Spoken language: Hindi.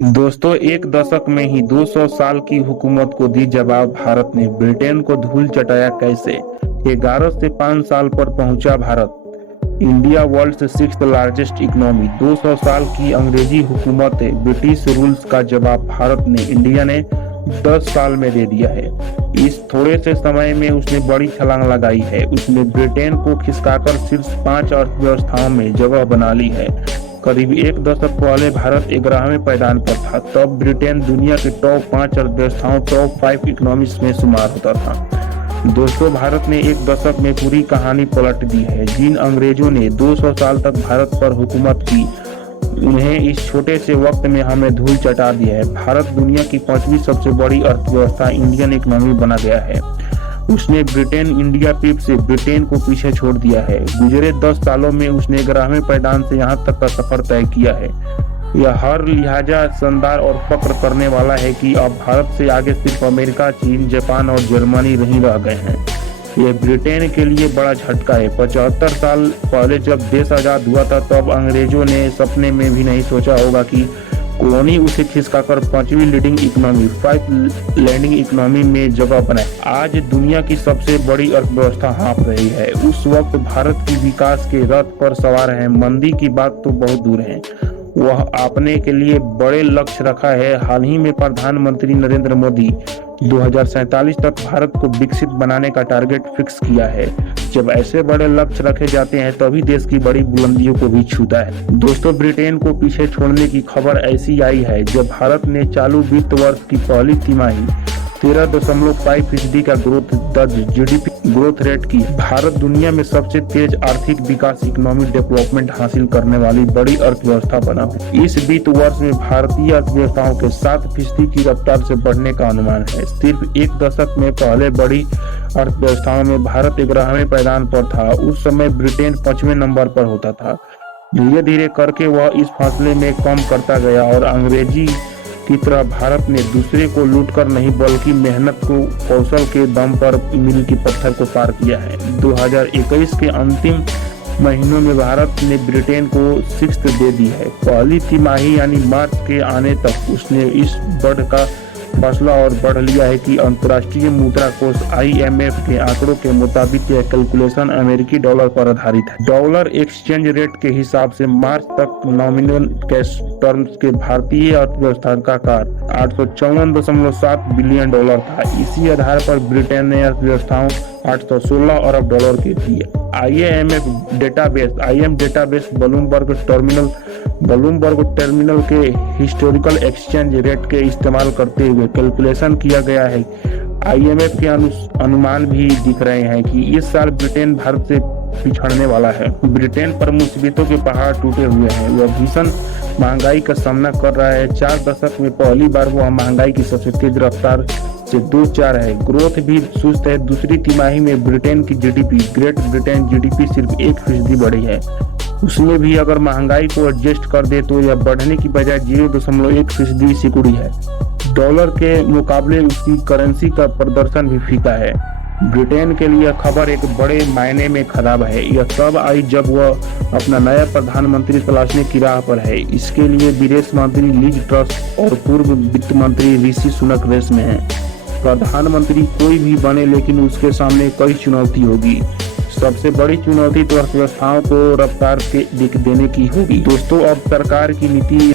दोस्तों, एक दशक में ही 200 साल की हुकूमत को दी जवाब। भारत ने ब्रिटेन को धूल चटाया कैसे? 11 से 5 साल पर पहुंचा भारत। इंडिया वर्ल्ड से 6th लार्जेस्ट इकोनॉमी। 200 साल की अंग्रेजी हुकूमत है, ब्रिटिश रूल्स का जवाब भारत ने इंडिया ने 10 साल में दे दिया है। इस थोड़े से समय में उसने बड़ी छलांग लगाई है। उसने ब्रिटेन को खिसकाकर शीर्ष 5 अर्थव्यवस्थाओं में जगह बना ली है। करीब एक दशक पहले भारत 11वें पायदान पर था। तब ब्रिटेन दुनिया के टॉप 5 अर्थव्यवस्थाओं, टॉप 5 इकोनॉमिक्स में शुमार होता था। दोस्तों, भारत ने एक दशक में पूरी कहानी पलट दी है। जिन अंग्रेजों ने 200 साल तक भारत पर हुकूमत की, उन्हें इस छोटे से वक्त में हमें धूल चटा दिया है। भारत दुनिया की 5वीं सबसे बड़ी अर्थव्यवस्था इंडियन इकोनॉमी बना गया है। उसने ब्रिटेन इंडिया पिप से ब्रिटेन को पीछे छोड़ दिया है। गुजरे 10 सालों में उसने 11वें पायदान से यहाँ तक का सफर तय किया है। यह हर लिहाजा शानदार और फक्र करने वाला है कि अब भारत से आगे सिर्फ अमेरिका, चीन, जापान और जर्मनी नहीं रह गए हैं। यह ब्रिटेन के लिए बड़ा झटका है। 75 साल पहले जब देश आजाद हुआ था, तब अंग्रेजों ने सपने में भी नहीं सोचा होगा कि कॉलोनी उसे खिसकाकर 5वीं leading economy, 5th landing economy में जगह बनाए। आज दुनिया की सबसे बड़ी अर्थव्यवस्था हाँफ रही है। उस वक्त भारत की विकास के रथ पर सवार है। मंदी की बात तो बहुत दूर है, वह आपने के लिए बड़े लक्ष्य रखा है। हाल ही में प्रधानमंत्री नरेंद्र मोदी 2047 तक भारत को विकसित बनाने का टारगेट फिक्स किया है। जब ऐसे बड़े लक्ष्य रखे जाते हैं, तभी देश की बड़ी बुलंदियों को भी छूता है। दोस्तों, ब्रिटेन को पीछे छोड़ने की खबर ऐसी आई है जब भारत ने चालू वित्त वर्ष की पहली तिमाही 13.5% का ग्रोथ दर्ज जीडीपी ग्रोथ रेट की। भारत दुनिया में सबसे तेज आर्थिक विकास, इकोनॉमिक डेवलपमेंट हासिल करने वाली बड़ी अर्थव्यवस्था बना। इस वित्त वर्ष में भारतीय अर्थव्यवस्थाओं के 7% की रफ्तार से बढ़ने का अनुमान है। सिर्फ एक दशक में पहले बड़ी अर्थव्यवस्थाओं में भारत 11वें पायदान पर था। उस समय ब्रिटेन 5वें नंबर पर होता था। धीरे धीरे करके वह इस फासले में कम करता गया और अंग्रेजी की तरह भारत ने दूसरे को लूटकर नहीं, बल्कि मेहनत को, कौशल के दम पर मील के पत्थर को पार किया है। 2021 के अंतिम महीनों में भारत ने ब्रिटेन को 6th दे दी है। पहली तिमाही यानी मार्च के आने तक उसने इस बढ़ का फैसला और बढ़ लिया है कि अंतर्राष्ट्रीय मुद्रा कोष IMF के आंकड़ों के मुताबिक यह कैलकुलेशन अमेरिकी डॉलर पर आधारित है। डॉलर एक्सचेंज रेट के हिसाब से मार्च तक नॉमिनल कैश टर्म्स के भारतीय अर्थव्यवस्था का आकार 854.7 बिलियन डॉलर था। इसी आधार पर ब्रिटेन ने अर्थव्यवस्थाओं 816 अरब डॉलर की थी। IM डेटाबेस ब्लूमबर्ग टर्मिनल के हिस्टोरिकल एक्सचेंज रेट के इस्तेमाल करते हुए कैलकुलेशन किया गया है। IMF के अनुमान भी दिख रहे हैं कि इस साल ब्रिटेन भारत से पिछड़ने वाला है। ब्रिटेन पर मुसीबतों के पहाड़ टूटे हुए हैं। वह भीषण महंगाई का सामना कर रहा है। 4 दशक में पहली बार वह महंगाई की सबसे तेज रफ्तार से 2.4 है। ग्रोथ भी सुस्त है। दूसरी तिमाही में ब्रिटेन की जीडीपी, ग्रेट ब्रिटेन जीडीपी सिर्फ 1% बढ़ी है। उसमें भी अगर महंगाई को एडजस्ट कर दे तो यह बढ़ने की बजाय 0.1% सिकुड़ी है। डॉलर के मुकाबले उसकी करेंसी का प्रदर्शन भी फीका है। ब्रिटेन के लिए खबर एक बड़े मायने में खराब है। यह तब आई जब वह अपना नया प्रधानमंत्री तलाशने की राह पर है। इसके लिए विदेश मंत्री लीज ट्रस और पूर्व वित्त मंत्री ऋषि सुनक रेस में है। प्रधानमंत्री कोई भी बने, लेकिन उसके सामने कई चुनौती होगी। सबसे बड़ी चुनौती तो अर्थव्यवस्थाओं को रफ्तार देने की होगी। दोस्तों, अब सरकार की नीति